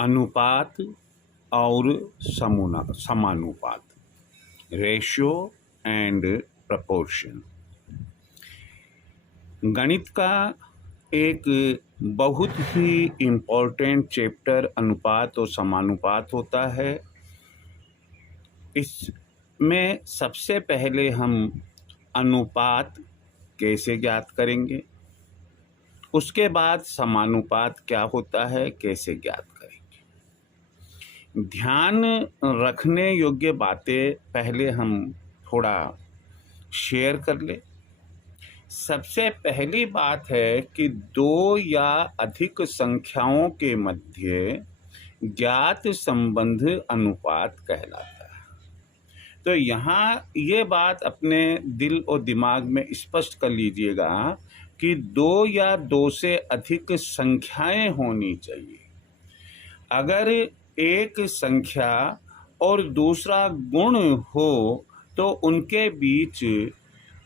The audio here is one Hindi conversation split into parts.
अनुपात और समानुपात, रेशियो एंड प्रपोर्शन। गणित का एक बहुत ही इम्पोर्टेंट चैप्टर अनुपात और समानुपात होता है। इसमें सबसे पहले हम अनुपात कैसे ज्ञात करेंगे, उसके बाद समानुपात क्या होता है कैसे ज्ञात करेंगे। ध्यान रखने योग्य बातें पहले हम थोड़ा शेयर कर ले। सबसे पहली बात है कि दो या अधिक संख्याओं के मध्य ज्ञात संबंध अनुपात कहलाता है। तो यहाँ ये बात अपने दिल और दिमाग में स्पष्ट कर लीजिएगा कि दो या दो से अधिक संख्याएं होनी चाहिए। अगर एक संख्या और दूसरा गुण हो तो उनके बीच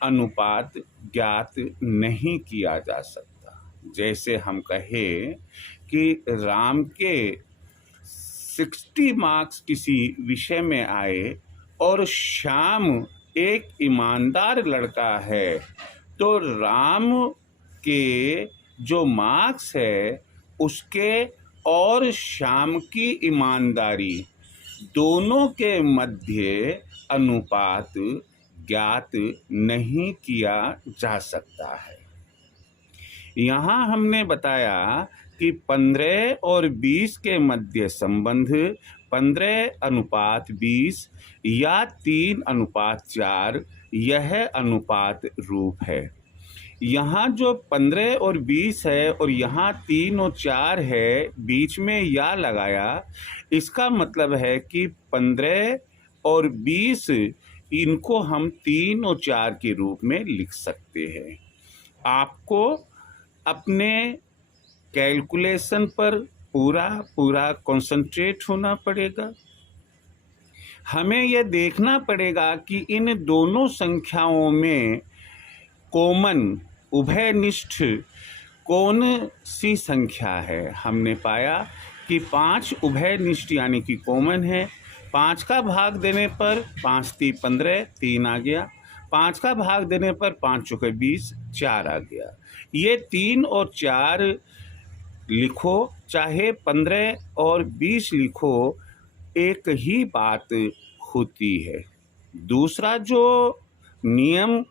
अनुपात ज्ञात नहीं किया जा सकता। जैसे हम कहें कि राम के 60 मार्क्स किसी विषय में आए और श्याम एक ईमानदार लड़का है, तो राम के जो मार्क्स है उसके और श्याम की ईमानदारी दोनों के मध्य अनुपात ज्ञात नहीं किया जा सकता है। यहाँ हमने बताया कि 15 और 20 के मध्य संबंध 15:20 या 3:4 यह अनुपात रूप है। यहाँ जो 15 और 20 है और यहाँ 3 और 4 है, बीच में या लगाया, इसका मतलब है कि 15 और 20 इनको हम 3 और 4 के रूप में लिख सकते हैं। आपको अपने कैलकुलेशन पर पूरा कंसंट्रेट होना पड़ेगा। हमें यह देखना पड़ेगा कि इन दोनों संख्याओं में कॉमन उभयनिष्ठ कौन सी संख्या है। हमने पाया कि 5 उभयनिष्ठ यानी कि कॉमन है। 5 का भाग देने पर 5 × 3 = 15, 3 आ गया। 5 का भाग देने पर 5 × 4 = 20, 4 आ गया। ये 3 और 4 लिखो, चाहे 15 और 20 लिखो, एक ही बात होती है। दूसरा जो नियम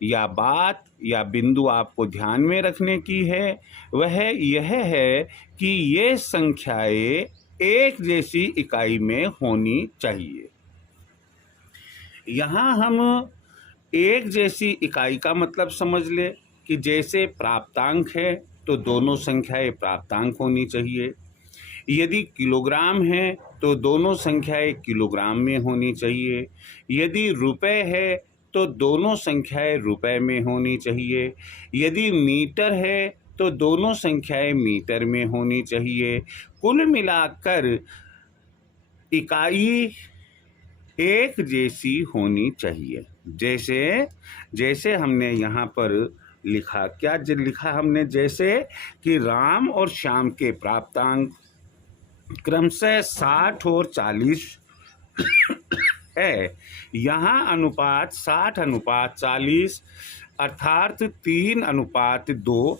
या बात या बिंदु आपको ध्यान में रखने की है वह यह है कि ये संख्याएं एक जैसी इकाई में होनी चाहिए। यहाँ हम एक जैसी इकाई का मतलब समझ ले कि जैसे प्राप्तांक है तो दोनों संख्याएं प्राप्तांक होनी चाहिए। यदि किलोग्राम है तो दोनों संख्याएं किलोग्राम में होनी चाहिए। यदि रुपए है तो दोनों संख्याएं रुपए में होनी चाहिए। यदि मीटर है तो दोनों संख्याएं मीटर में होनी चाहिए। कुल मिलाकर इकाई एक जैसी होनी चाहिए। जैसे हमने यहाँ पर लिखा, क्या लिखा हमने, जैसे कि राम और श्याम के प्राप्तांक क्रमशः 60 और 40 है। यहाँ अनुपात 60:40 अर्थात 3:2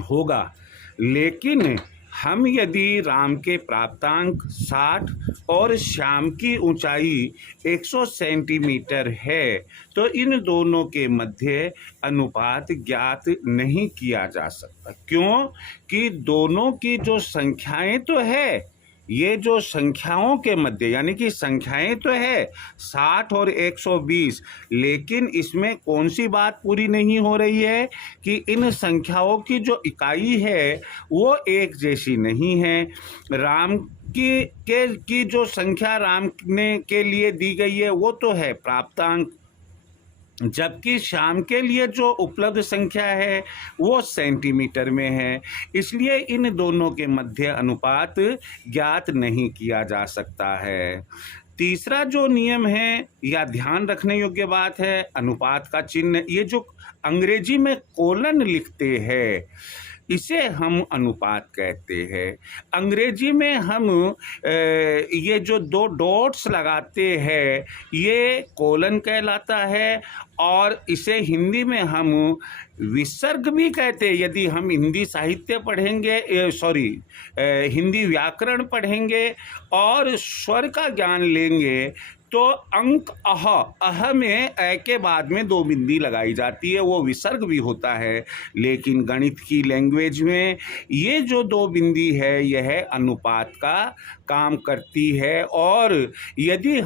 होगा। लेकिन हम यदि राम के प्राप्तांक 60 और श्याम की ऊंचाई 100 सेंटीमीटर है तो इन दोनों के मध्य अनुपात ज्ञात नहीं किया जा सकता। क्यों? कि दोनों की जो संख्याएं तो है, ये जो संख्याओं के मध्य यानी कि संख्याएं तो है 60 और 120, लेकिन इसमें कौन सी बात पूरी नहीं हो रही है कि इन संख्याओं की जो इकाई है वो एक जैसी नहीं है। राम की जो संख्या राम ने के लिए दी गई है वो तो है प्राप्तांक, जबकि श्याम के लिए जो उपलब्ध संख्या है वो सेंटीमीटर में है। इसलिए इन दोनों के मध्य अनुपात ज्ञात नहीं किया जा सकता है। तीसरा जो नियम है या ध्यान रखने योग्य बात है, अनुपात का चिन्ह, ये जो अंग्रेजी में कोलन लिखते हैं, इसे हम अनुपात कहते हैं। अंग्रेजी में हम ये जो दो डॉट्स लगाते हैं ये कोलन कहलाता है, और इसे हिंदी में हम विसर्ग भी कहते हैं। यदि हम हिंदी साहित्य पढ़ेंगे, हिंदी व्याकरण पढ़ेंगे और स्वर का ज्ञान लेंगे तो अंक अह में ए के बाद में दो बिंदी लगाई जाती है, वो विसर्ग भी होता है। लेकिन गणित की लैंग्वेज में ये जो दो बिंदी है यह अनुपात का काम करती है। और यदि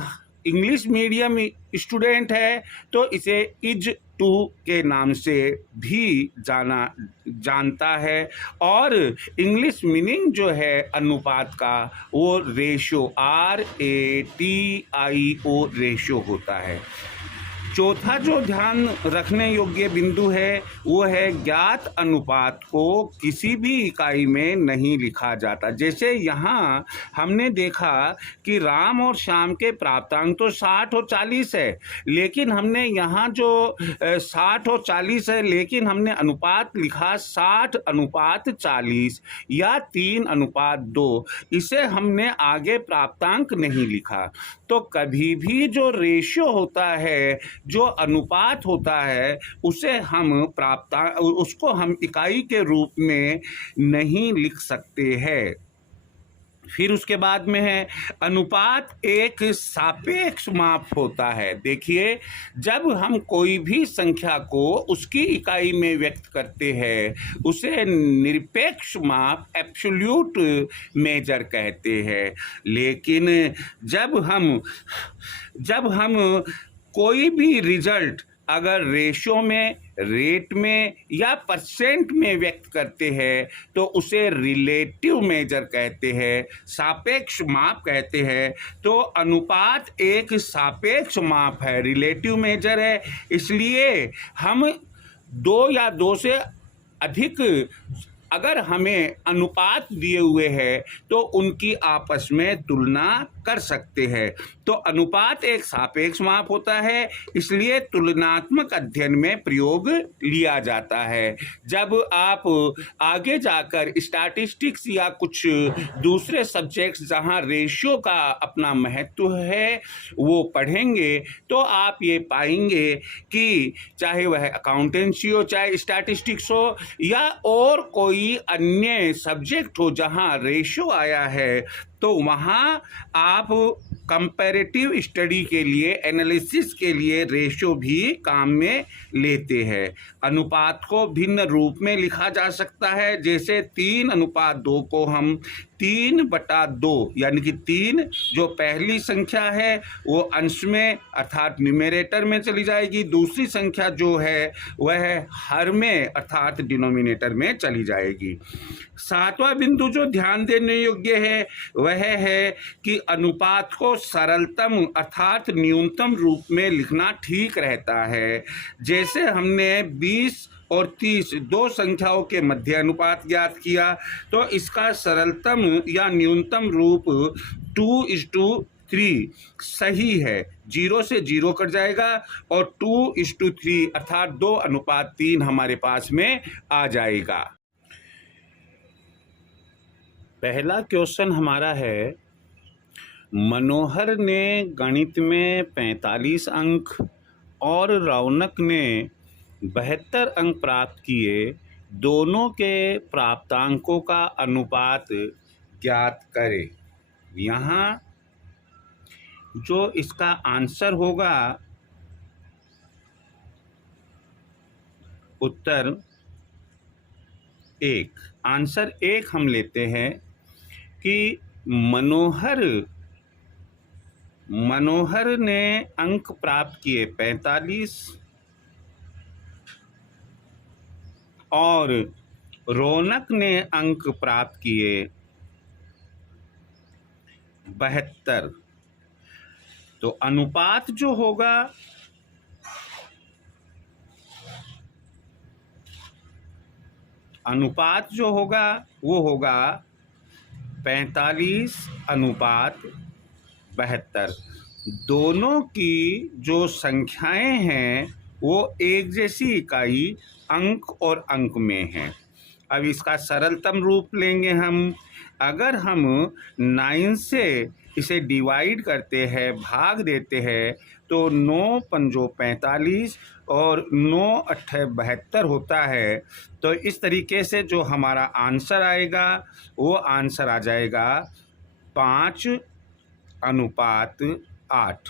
इंग्लिश मीडियम स्टूडेंट है तो इसे इज टू के नाम से भी जानता है। और इंग्लिश मीनिंग जो है अनुपात का वो रेशो RATIO रेशो होता है। चौथा जो ध्यान रखने योग्य बिंदु है वो है ज्ञात अनुपात को किसी भी इकाई में नहीं लिखा जाता। जैसे यहाँ हमने देखा कि राम और श्याम के प्राप्तांक तो 60 और 40 है, लेकिन हमने यहाँ जो 60 और 40 है, लेकिन हमने अनुपात लिखा 60:40 या 3:2। इसे हमने आगे प्राप्तांक नहीं लिखा। तो कभी भी जो रेशियो होता है, जो अनुपात होता है, उसको हम इकाई के रूप में नहीं लिख सकते हैं। फिर उसके बाद में है अनुपात एक सापेक्ष माप होता है। देखिए, जब हम कोई भी संख्या को उसकी इकाई में व्यक्त करते हैं उसे निरपेक्ष माप एब्सोल्यूट मेजर कहते हैं। लेकिन जब हम कोई भी रिजल्ट अगर रेशो में, रेट में या परसेंट में व्यक्त करते हैं तो उसे रिलेटिव मेजर कहते हैं, सापेक्ष माप कहते हैं। तो अनुपात एक सापेक्ष माप है, रिलेटिव मेजर है। इसलिए हम दो या दो से अधिक अगर हमें अनुपात दिए हुए हैं तो उनकी आपस में तुलना कर सकते हैं। तो अनुपात एक सापेक्ष माप होता है, इसलिए तुलनात्मक अध्ययन में प्रयोग लिया जाता है। जब आप आगे जाकर स्टैटिस्टिक्स या कुछ दूसरे सब्जेक्ट्स जहां रेशियो का अपना महत्व है वो पढ़ेंगे तो आप ये पाएंगे कि चाहे वह अकाउंटेंसी हो, चाहे स्टैटिस्टिक्स हो या और कोई अन्य सब्जेक्ट हो जहां रेशियो आया है, तो वहाँ आप कंपैरेटिव स्टडी के लिए, एनालिसिस के लिए रेशियो भी काम में लेते हैं। अनुपात को भिन्न रूप में लिखा जा सकता है। जैसे 3:2 को हम 3/2 यानी कि 3 जो पहली संख्या है वो अंश में अर्थात न्यूमरेटर में चली जाएगी, दूसरी संख्या जो है वह हर में अर्थात डिनोमिनेटर में चली जाएगी। सातवां बिंदु जो ध्यान देने योग्य है वह है कि अनुपात को सरलतम अर्थात न्यूनतम रूप में लिखना ठीक रहता है। जैसे हमने 20 और 30 दो संख्याओं के मध्य अनुपात ज्ञात किया तो इसका सरलतम या न्यूनतम रूप 2:3 सही है। 0 से 0 कट जाएगा और 2:3 अर्थात 2:3 हमारे पास में आ जाएगा। पहला क्वेश्चन हमारा है, मनोहर ने गणित में 45 अंक और रौनक ने 72 अंक प्राप्त किए, दोनों के प्राप्तांकों का अनुपात ज्ञात करें। यहाँ जो इसका आंसर होगा, उत्तर 1, आंसर 1 हम लेते हैं कि मनोहर ने अंक प्राप्त किए 45 और रौनक ने अंक प्राप्त किए 72। तो अनुपात जो होगा वो होगा 45:72। दोनों की जो संख्याएं हैं वो एक जैसी इकाई अंक और अंक में हैं। अब इसका सरलतम रूप लेंगे हम। अगर हम 9 से इसे डिवाइड करते हैं, भाग देते हैं, तो 9 पंजो 45 और 9 अट्ठे 72 होता है। तो इस तरीके से जो हमारा आंसर आएगा वो आंसर आ जाएगा 5:8।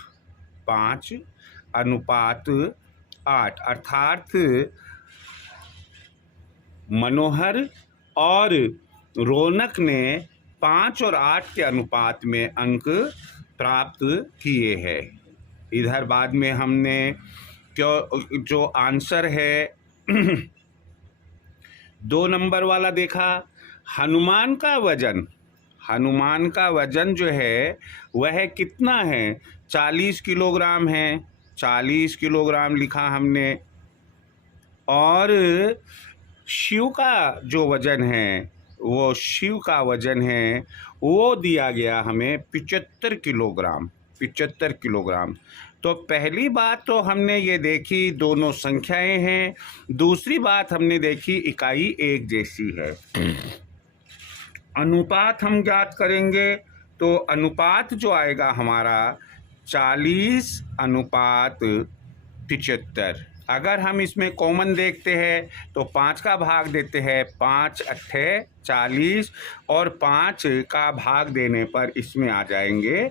5:8 अर्थात मनोहर और रौनक ने 5 और 8 के अनुपात में अंक प्राप्त किए हैं। इधर बाद में हमने जो आंसर है 2 नंबर वाला देखा। हनुमान का वजन जो है वह कितना है? 40 किलोग्राम है। 40 किलोग्राम लिखा हमने। और शिव का जो वजन है वो दिया गया हमें 75 किलोग्राम। 75 किलोग्राम। तो पहली बात तो हमने ये देखी दोनों संख्याएं हैं। दूसरी बात हमने देखी इकाई एक जैसी है। अनुपात हम ज्ञात करेंगे तो अनुपात जो आएगा हमारा 40:75। अगर हम इसमें कॉमन देखते हैं तो 5 का भाग देते हैं, 5 अट्ठे 40 और 5 का भाग देने पर इसमें आ जाएंगे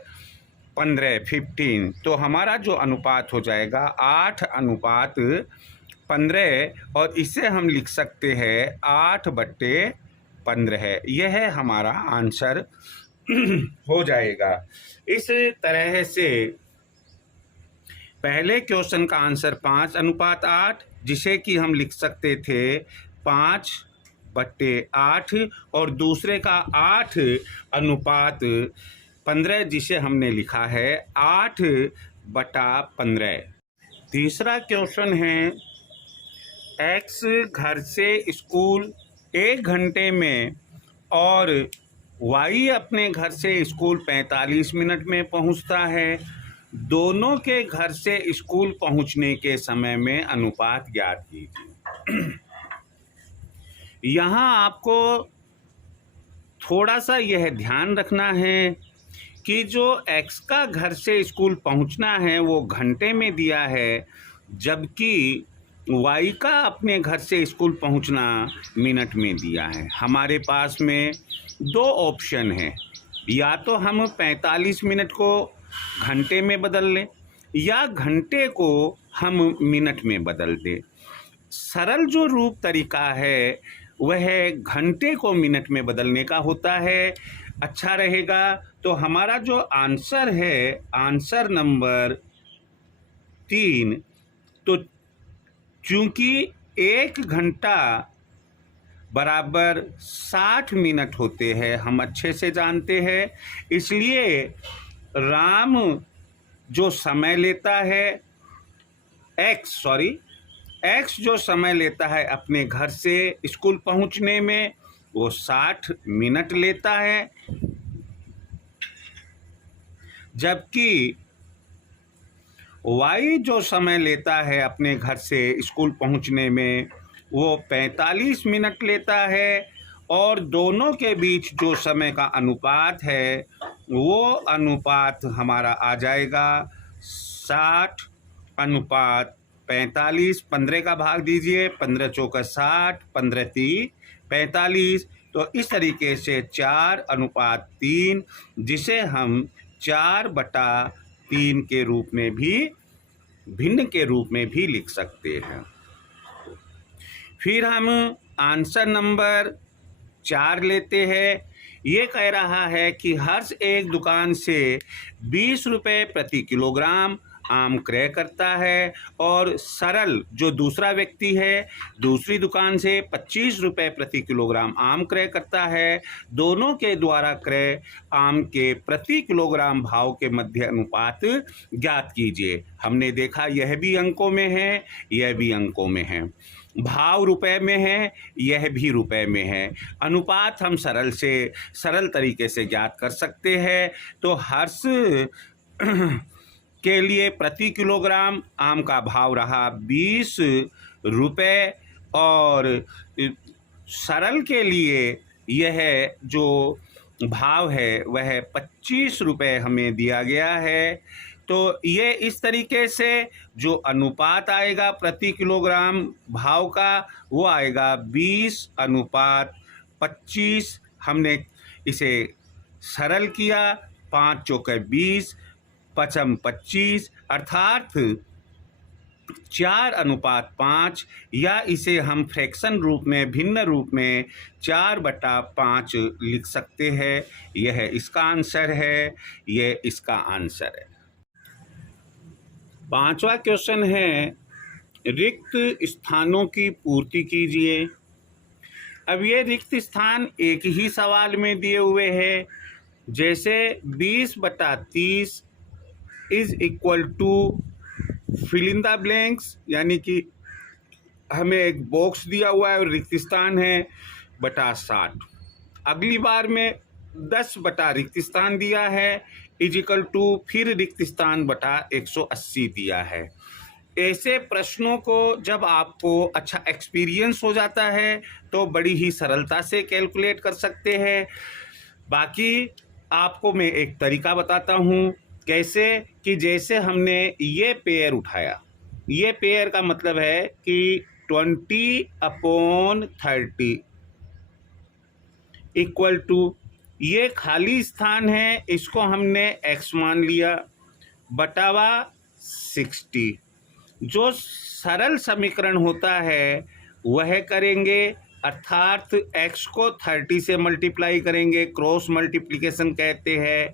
15। तो हमारा जो अनुपात हो जाएगा 8:15 और इसे हम लिख सकते हैं 8/15। यह हमारा आंसर हो जाएगा। इस तरह से पहले क्वेश्चन का आंसर 5:8 जिसे कि हम लिख सकते थे 5/8 और दूसरे का 8:15 जिसे हमने लिखा है 8/15। तीसरा क्वेश्चन है एक्स घर से स्कूल 1 घंटे में और वाई अपने घर से स्कूल 45 मिनट में पहुंचता है। दोनों के घर से स्कूल पहुंचने के समय में अनुपात ज्ञात कीजिए। यहाँ आपको थोड़ा सा यह ध्यान रखना है कि जो x का घर से स्कूल पहुंचना है वो घंटे में दिया है, जबकि y का अपने घर से स्कूल पहुंचना मिनट में दिया है। हमारे पास में 2 ऑप्शन हैं, या तो हम 45 मिनट को घंटे में बदल लें या घंटे को हम मिनट में बदल दें। सरल जो रूप तरीका है वह घंटे को मिनट में बदलने का होता है, अच्छा रहेगा। तो हमारा जो आंसर है आंसर नंबर 3, तो चूंकि 1 घंटा बराबर 60 मिनट होते हैं, हम अच्छे से जानते हैं, इसलिए राम जो समय लेता है एक्स जो समय लेता है अपने घर से स्कूल पहुंचने में वो 60 मिनट लेता है, जबकि वाई जो समय लेता है अपने घर से स्कूल पहुंचने में वो 45 मिनट लेता है। और दोनों के बीच जो समय का अनुपात है वो अनुपात हमारा आ जाएगा 60:45। 15 का भाग दीजिए, 15 चौका 60, 15 3 45। तो इस तरीके से 4:3 जिसे हम 4/3 के रूप में भी भिन्न के रूप में भी लिख सकते हैं। फिर हम आंसर नंबर 4 लेते हैं। ये कह रहा है कि हर्ष एक दुकान से 20 रुपये प्रति किलोग्राम आम क्रय करता है और सरल जो दूसरा व्यक्ति है दूसरी दुकान से 25 रुपये प्रति किलोग्राम आम क्रय करता है। दोनों के द्वारा क्रय आम के प्रति किलोग्राम भाव के मध्य अनुपात ज्ञात कीजिए। हमने देखा यह भी अंकों में है, यह भी अंकों में है, भाव रुपए में है, यह भी रुपए में है। अनुपात हम सरल तरीके से ज्ञात कर सकते हैं। तो हर्ष के लिए प्रति किलोग्राम आम का भाव रहा 20 रुपये और सरल के लिए यह जो भाव है वह 25 रुपये हमें दिया गया है। तो ये इस तरीके से जो अनुपात आएगा प्रति किलोग्राम भाव का वो आएगा 20:25। हमने इसे सरल किया, 5 चौके 20, पचम 25 अर्थात 4:5, या इसे हम फ्रैक्शन रूप में भिन्न रूप में 4/5 लिख सकते हैं। यह इसका आंसर है, यह इसका आंसर है। 5वां क्वेश्चन है रिक्त स्थानों की पूर्ति कीजिए। अब ये रिक्त स्थान एक ही सवाल में दिए हुए हैं, जैसे 20/30 is equal to fill in the blanks, यानी कि हमें एक बॉक्स दिया हुआ है और रिक्त स्थान है बटा 60। अगली बार में 10 बटा रिक्त स्थान दिया है इज इक्वल टू फिर रिक्त स्थान बटा 180 दिया है। ऐसे प्रश्नों को जब आपको अच्छा एक्सपीरियंस हो जाता है तो बड़ी ही सरलता से कैलकुलेट कर सकते हैं। बाकी आपको मैं एक तरीका बताता हूँ कैसे, कि जैसे हमने ये पेयर उठाया, ये पेयर का मतलब है कि 20/30 इक्वल टू ये खाली स्थान है, इसको हमने x मान लिया बटावा 60। जो सरल समीकरण होता है वह करेंगे, अर्थात x को 30 से मल्टीप्लाई करेंगे, क्रॉस मल्टीप्लिकेशन कहते हैं।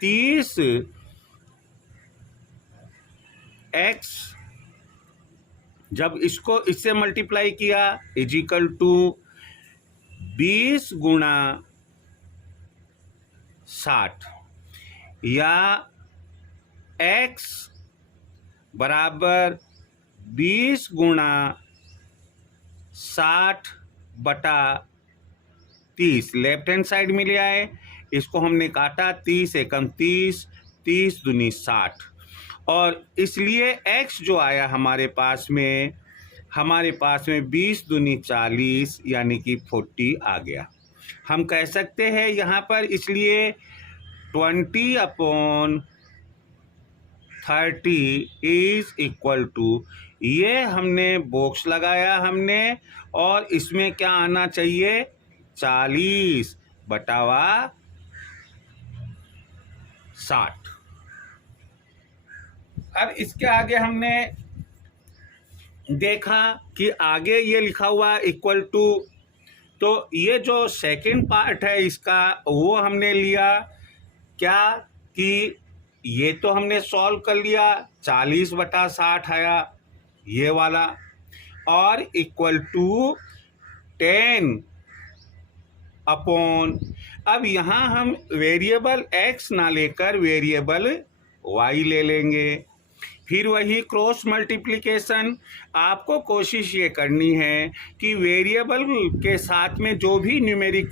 30x जब इसको इससे मल्टीप्लाई किया इज इक्वल टू 20 गुणा 60, या x बराबर 20 गुणा 60/30 लेफ्ट हैंड साइड में ले आए, इसको हमने काटा 30 एकम 30, 30 दूनी 60, और इसलिए x जो आया हमारे पास में 20 दूनी 40 यानी कि 40 आ गया। हम कह सकते हैं यहाँ पर इसलिए 20/30 इज इक्वल टू, ये हमने बॉक्स लगाया हमने, और इसमें क्या आना चाहिए 40/60। अब इसके आगे हमने देखा कि आगे ये लिखा हुआ इक्वल टू, तो ये जो सेकंड पार्ट है इसका वो हमने लिया क्या, कि ये तो हमने सॉल्व कर लिया, 40/60 आया ये वाला, और इक्वल टू 10 अपॉन, अब यहाँ हम वेरिएबल x ना लेकर वेरिएबल y ले लेंगे। फिर वही क्रॉस मल्टीप्लिकेशन, आपको कोशिश ये करनी है कि वेरिएबल के साथ में जो भी न्यूमेरिक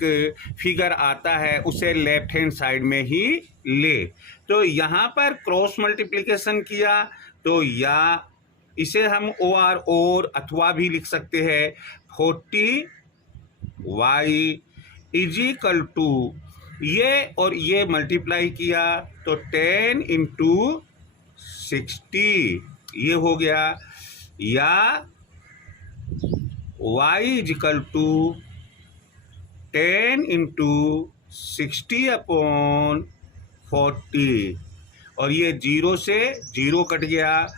फिगर आता है उसे लेफ्ट हैंड साइड में ही ले। तो यहाँ पर क्रॉस मल्टीप्लिकेशन किया तो या इसे हम और अथवा भी लिख सकते हैं 40y इज इक्वल टू ये और ये मल्टीप्लाई किया तो 10 × 60 ये हो गया, या y इज इक्वल टू 10 × 60/40, और ये 0 से 0 कट गया,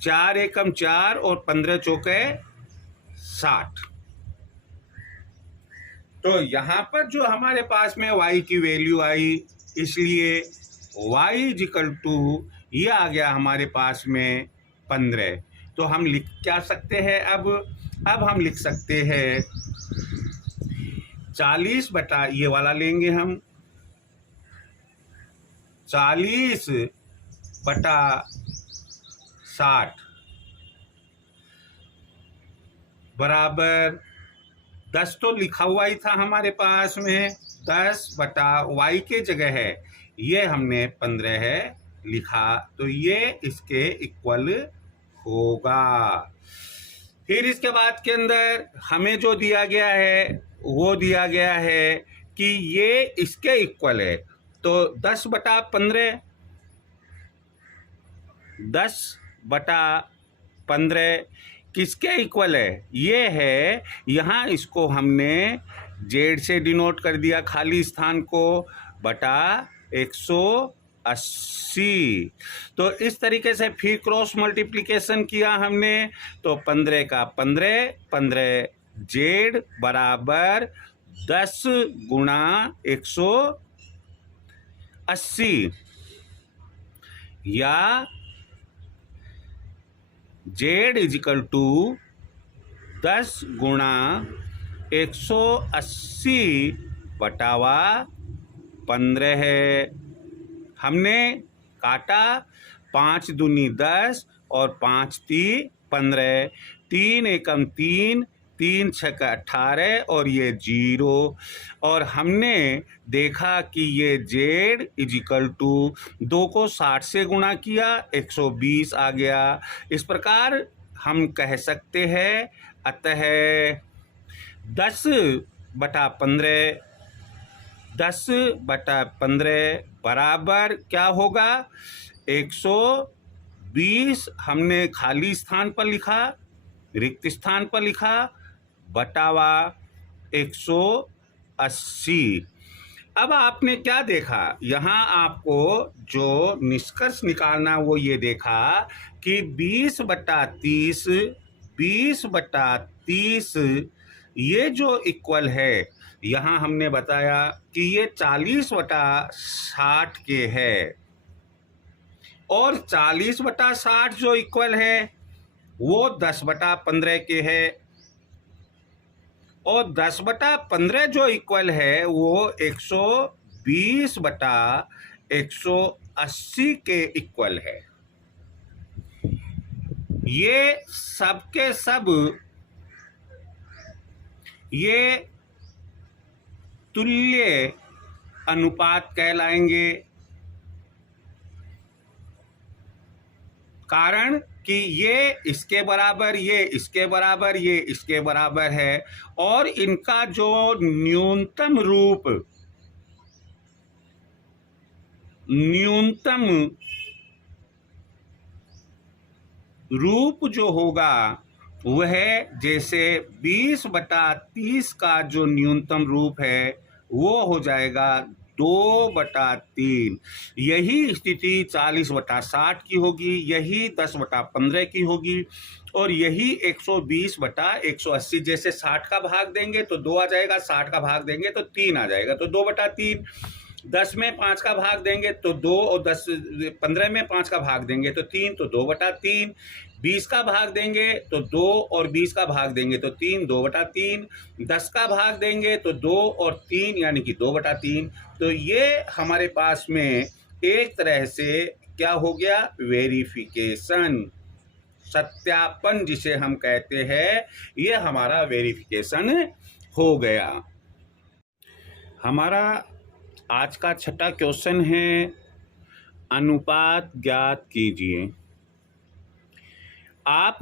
4 एकम 4 और 15 चौके 60। तो यहाँ पर जो हमारे पास में y की वैल्यू आई, इसलिए y इज इक्वल टू ये आ गया हमारे पास में 15। तो हम लिख क्या सकते हैं, अब हम लिख सकते हैं 40 बटा ये वाला लेंगे हम, 40/60 बराबर 10 तो लिखा हुआ ही था हमारे पास में, 10/y के जगह है ये हमने 15 है लिखा, तो ये इसके इक्वल होगा। फिर इसके बाद के अंदर हमें जो दिया गया है वो दिया गया है कि ये इसके इक्वल है, तो 10/15, 10/15 किसके इक्वल है? ये है, यहाँ इसको हमने जेड से डिनोट कर दिया खाली स्थान को, बटा 180। तो इस तरीके से फिर क्रॉस मल्टीप्लिकेशन किया हमने, तो 15 का 15, 15 जेड बराबर 10 गुणा 180, या जेड इजिकल टू 10 गुणा 180 बटावा 15 है। हमने काटा, 5 दूनी 10 और 5 ती 15, 3 एकम 3, 3 छक 18 और ये 0, और हमने देखा कि ये जेड इजिकल टू 2 को 60 से गुणा किया, 120 आ गया। इस प्रकार हम कह सकते हैं, अतः 10/15 10/15 बराबर क्या होगा? 120 हमने खाली स्थान पर लिखा, रिक्त स्थान पर लिखा, बटावा 180। अब आपने क्या देखा? यहाँ आपको जो निष्कर्ष निकालना वो ये देखा कि 20/30, 20/30 ये जो इक्वल है, यहाँ हमने बताया कि ये 40/60 के है, और 40/60 जो इक्वल है वो 10/15 के है, और 10/15 जो इक्वल है वो 120/180 के इक्वल है। ये सब के सब ये तुल्य अनुपात कहलाएंगे, कारण कि ये इसके बराबर, ये इसके बराबर, ये इसके बराबर है, और इनका जो न्यूनतम रूप जो होगा वह, जैसे 20/30 का जो न्यूनतम रूप है वो हो जाएगा 2/3। यही स्थिति 40/60 की होगी, यही 10/15 की होगी, और यही 120/180। जैसे 60 का भाग देंगे तो 2 आ जाएगा, 60 का भाग देंगे तो 3 आ जाएगा, तो 2/3। 10 में 5 का भाग देंगे तो 2, और 15 में 5 का भाग देंगे तो 3, तो 2/3। 20 का भाग देंगे तो 2, और 20 का भाग देंगे तो 3, 2/3। 10 का भाग देंगे तो 2 और 3 यानी कि 2/3। तो ये हमारे पास में एक तरह से क्या हो गया? वेरिफिकेशन, सत्यापन जिसे हम कहते हैं, ये हमारा वेरिफिकेशन हो गया। हमारा आज का छठा क्वेश्चन है, अनुपात ज्ञात कीजिए। आप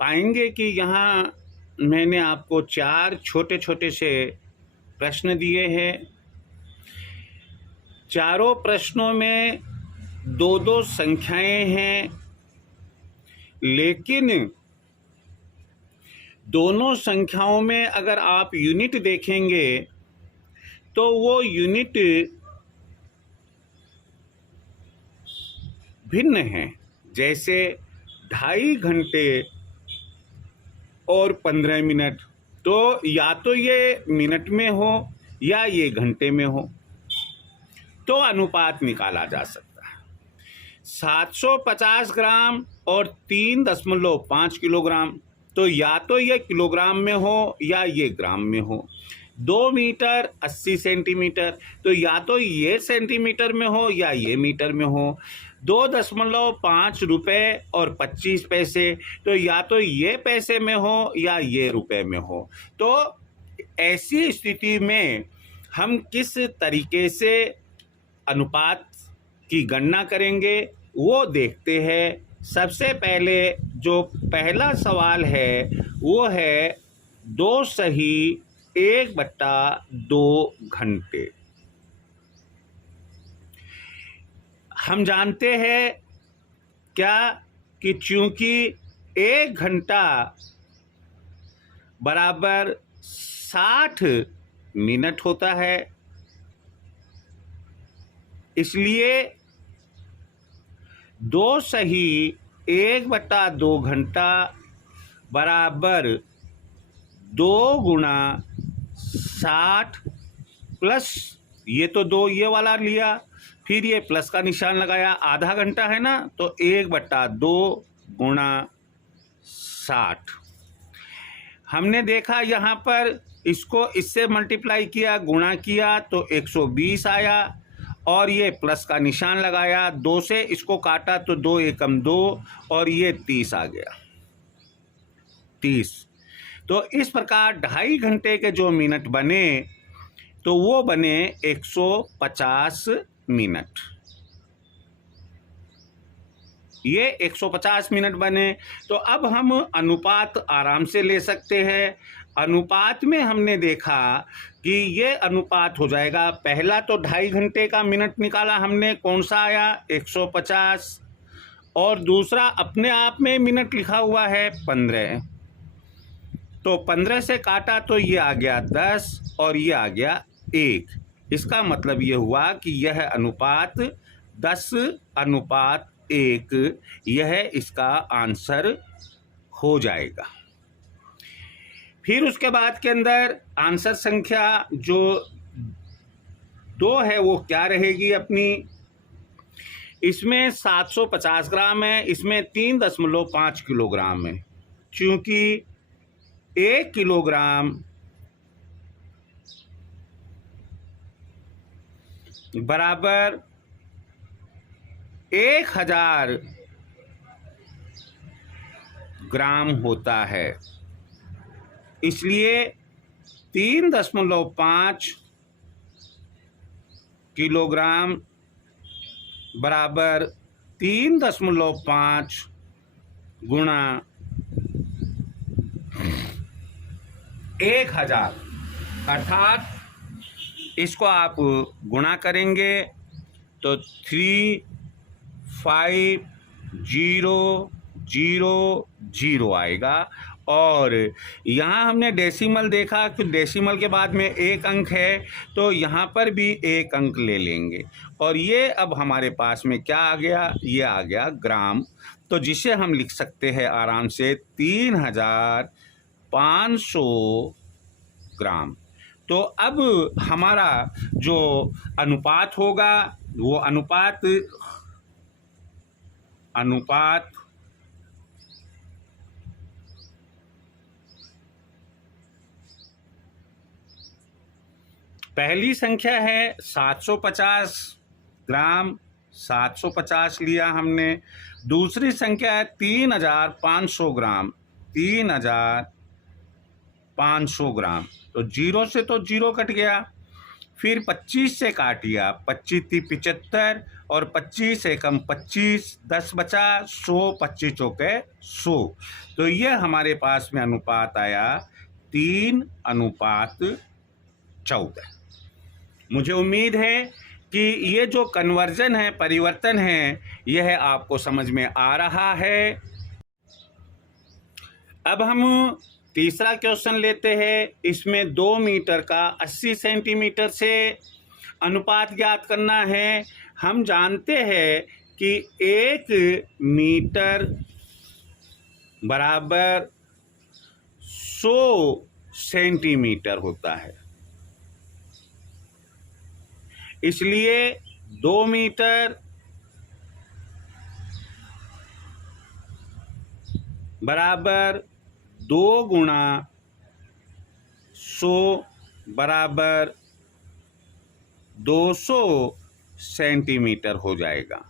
पाएंगे कि यहाँ मैंने आपको 4 छोटे छोटे से प्रश्न दिए हैं। चारों प्रश्नों में 2-2 संख्याएं हैं, लेकिन दोनों संख्याओं में अगर आप यूनिट देखेंगे तो वो यूनिट भिन्न है। जैसे 2.5 घंटे और 15 मिनट, तो या तो ये मिनट में हो या ये घंटे में हो, तो अनुपात निकाला जा सकता है। 750 ग्राम और 3.5 किलोग्राम, तो या तो ये किलोग्राम में हो या ये ग्राम में हो। 2 मीटर 80 सेंटीमीटर, तो या तो ये सेंटीमीटर में हो या ये मीटर में हो। 2.5 रुपए और 25 पैसे, तो या तो ये पैसे में हो या ये रुपए में हो। तो ऐसी स्थिति में हम किस तरीके से अनुपात की गणना करेंगे वो देखते हैं। सबसे पहले जो पहला सवाल है वो है 2 सही 1/2 घंटे। हम जानते हैं क्या कि चूंकि 1 घंटा बराबर 60 मिनट होता है, इसलिए 2 सही 1/2 घंटा बराबर 2 गुणा 60 प्लस ये तो 2 ये वाला लिया, फिर ये प्लस का निशान लगाया, आधा घंटा है ना, तो 1/2 गुणा 60। हमने देखा यहाँ पर इसको इससे मल्टीप्लाई किया, गुणा किया तो 120 आया, और ये प्लस का निशान लगाया, 2 से इसको काटा तो 2 एकम 2 और ये 30 आ गया, 30। तो इस प्रकार 2.5 घंटे के जो मिनट बने तो वो बने 150 मिनट। ये 150 मिनट बने। तो अब हम अनुपात आराम से ले सकते हैं। अनुपात में हमने देखा कि ये अनुपात हो जाएगा, पहला तो 2.5 घंटे का मिनट निकाला हमने, कौन सा आया 150, और दूसरा अपने आप में मिनट लिखा हुआ है 15, तो 15 से काटा तो ये आ गया 10 और ये आ गया 1। इसका मतलब ये हुआ कि यह अनुपात 10:1, यह इसका आंसर हो जाएगा। फिर उसके बाद के अंदर आंसर संख्या जो 2 है वो क्या रहेगी अपनी, इसमें 750 ग्राम है, इसमें 3.5 किलोग्राम है। चूंकि 1 किलोग्राम बराबर 1000 ग्राम होता है, इसलिए 3.5 किलोग्राम बराबर 3.5 गुणा 1000, अर्थात इसको आप गुणा करेंगे तो 35000 आएगा। और यहाँ हमने डेसिमल देखा कि डेसिमल के बाद में 1 अंक है, तो यहाँ पर भी 1 अंक ले लेंगे, और ये अब हमारे पास में क्या आ गया, ये आ गया ग्राम। तो जिसे हम लिख सकते हैं आराम से 3500 ग्राम। तो अब हमारा जो अनुपात होगा वो अनुपात पहली संख्या है 750 ग्राम, 750 लिया हमने। दूसरी संख्या है 3500 ग्राम, 3500 ग्राम। तो 0 से तो 0 कट गया, फिर 25 से काटिया, 25 75 और 25 एकम 25, 10 बचा 100, 25 चौके 100। तो ये हमारे पास में अनुपात आया 3:14। मुझे उम्मीद है कि ये जो कन्वर्जन है, परिवर्तन है, यह आपको समझ में आ रहा है। अब हम तीसरा क्वेश्चन लेते हैं। इसमें 2 मीटर का 80 सेंटीमीटर से अनुपात ज्ञात करना है। हम जानते हैं कि 1 मीटर बराबर 100 सेंटीमीटर होता है, इसलिए 2 मीटर बराबर 2 गुणा 100 बराबर 200 सेंटीमीटर हो जाएगा।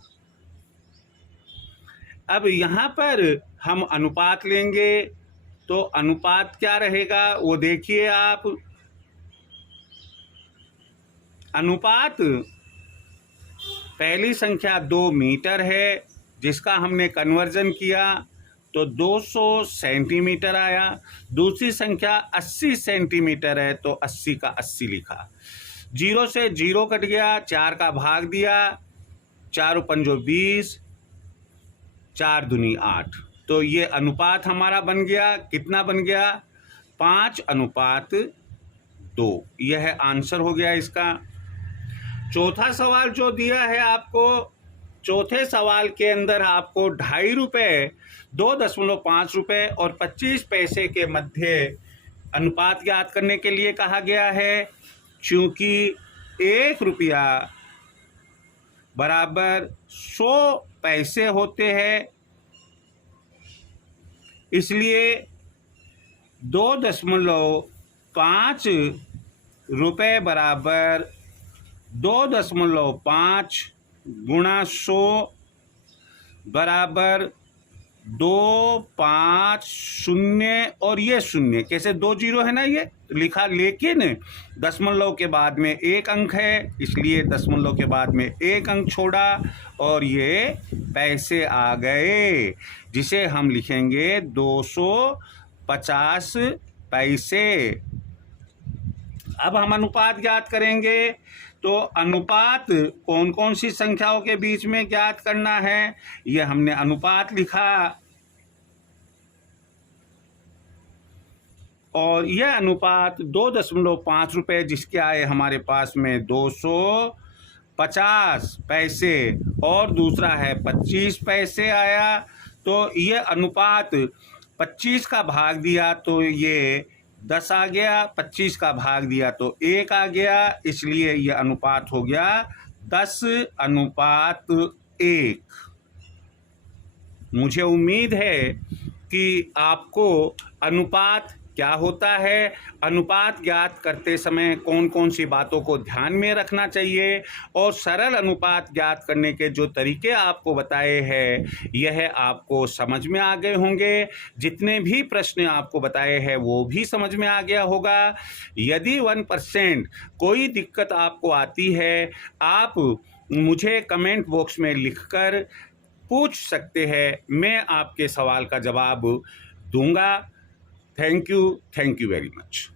अब यहाँ पर हम अनुपात लेंगे, तो अनुपात क्या रहेगा वो देखिए आप। अनुपात पहली संख्या 2 मीटर है, जिसका हमने कन्वर्जन किया तो 200 सेंटीमीटर आया। दूसरी संख्या 80 सेंटीमीटर है तो 80 का 80 लिखा। 0 से 0 कट गया, 4 का भाग दिया, 4 पंजो 20, 4 दूनी 8। तो ये अनुपात हमारा बन गया, कितना बन गया? 5:2। यह आंसर हो गया इसका। चौथा सवाल जो दिया है आपको, चौथे सवाल के अंदर आपको 2.5 रुपये, 2.5 रुपये और 25 पैसे के मध्य अनुपात ज्ञात करने के लिए कहा गया है। चूंकि 1 रुपया बराबर 100 पैसे होते हैं, इसलिए 2.5 रुपये बराबर 2.5 गुणा 100 बराबर 250 और ये शून्य, कैसे 2 जीरो है ना ये लिखा, लेकिन दशमलव के बाद में 1 अंक है, इसलिए दशमलव के बाद में 1 अंक छोड़ा और ये पैसे आ गए, जिसे हम लिखेंगे 250 पैसे। अब हम अनुपात ज्ञात करेंगे। तो अनुपात कौन कौन सी संख्याओं के बीच में ज्ञात करना है, ये हमने अनुपात लिखा और यह अनुपात 2.5 रुपये जिसके आए हमारे पास में 250 पैसे और दूसरा है 25 पैसे आया। तो यह अनुपात 25 का भाग दिया तो ये 10 आ गया, 25 का भाग दिया तो 1 आ गया, इसलिए यह अनुपात हो गया 10:1। मुझे उम्मीद है कि आपको अनुपात क्या होता है, अनुपात ज्ञात करते समय कौन कौन सी बातों को ध्यान में रखना चाहिए और सरल अनुपात ज्ञात करने के जो तरीके आपको बताए हैं यह आपको समझ में आ गए होंगे। जितने भी प्रश्न आपको बताए हैं वो भी समझ में आ गया होगा। यदि 1% कोई दिक्कत आपको आती है, आप मुझे कमेंट बॉक्स में लिखकर पूछ सकते हैं, मैं आपके सवाल का जवाब दूंगा। Thank you very much.